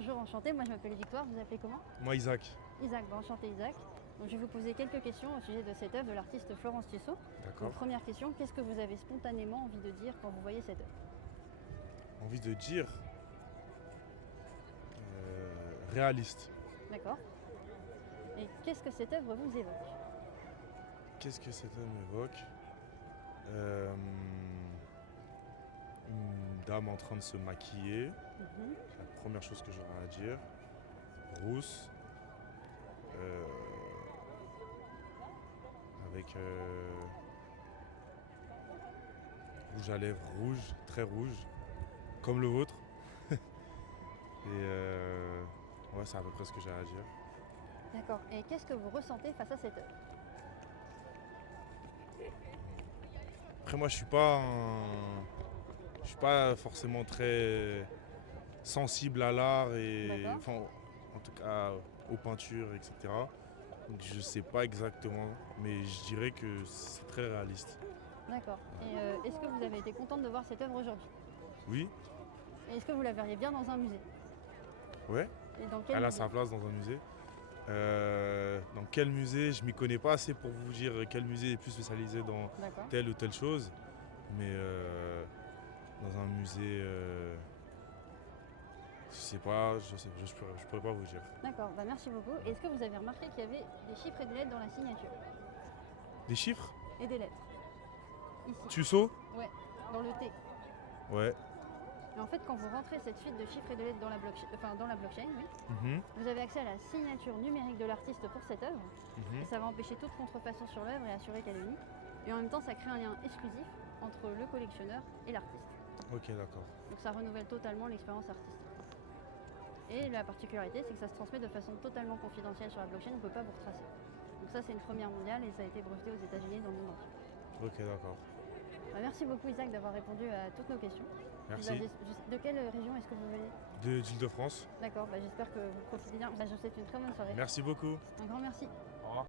Bonjour, enchanté, moi je m'appelle Victoire, vous appelez comment? Moi, Isaac. Isaac, enchanté Isaac. Donc, je vais vous poser quelques questions au sujet de cette œuvre de l'artiste Florence Tissot. D'accord. Donc première question, qu'est-ce que vous avez spontanément envie de dire quand vous voyez cette œuvre? Envie de dire réaliste. D'accord. Et qu'est-ce que cette œuvre vous évoque? Qu'est-ce que cet homme évoque Une dame en train de se maquiller. C'est la première chose que j'aurais à dire. Rousse. Avec rouge à lèvres rouge, très rouge, comme le vôtre. Et ouais, c'est à peu près ce que j'ai à dire. D'accord. Et qu'est-ce que vous ressentez face à cette œuvre? Après moi je suis pas forcément très sensible à l'art et D'accord. enfin en tout cas aux peintures, etc. Donc je sais pas exactement, mais je dirais que c'est très réaliste. D'accord. Et est-ce que vous avez été contente de voir cette œuvre aujourd'hui? Oui, Et est-ce que vous la verriez bien dans un musée? ouais, Et dans quel elle a musée? sa place dans un musée. Dans quel musée? Je m'y connais pas assez pour vous dire quel musée est plus spécialisé dans D'accord. telle ou telle chose, mais dans un musée, je sais pas, je pourrais pas vous dire. D'accord, bah merci beaucoup. Et est-ce que vous avez remarqué qu'il y avait des chiffres et des lettres dans la signature? Des chiffres? Et des lettres. Ici. Tussaud? Ouais, dans le T. Ouais. Et en fait, quand vous rentrez cette suite de chiffres et de lettres dans la blockchain, oui, Mhm, vous avez accès à la signature numérique de l'artiste pour cette œuvre. mhm. Et ça va empêcher toute contrefaçon sur l'œuvre et assurer qu'elle est unique. Et en même temps, ça crée un lien exclusif entre le collectionneur et l'artiste. Ok, d'accord. Donc ça renouvelle totalement l'expérience artistique. Et la particularité, c'est que ça se transmet de façon totalement confidentielle sur la blockchain, on ne peut pas vous retracer. Donc ça, c'est une première mondiale et ça a été breveté aux États-Unis et dans le monde entier. Ok, d'accord. Bah, merci beaucoup Isaac d'avoir répondu à toutes nos questions. Merci. De quelle région est-ce que vous venez? D'Île-de-France. D'accord, bah, j'espère que vous profitez bien. Bah, je vous souhaite une très bonne soirée. Merci beaucoup. Un grand merci.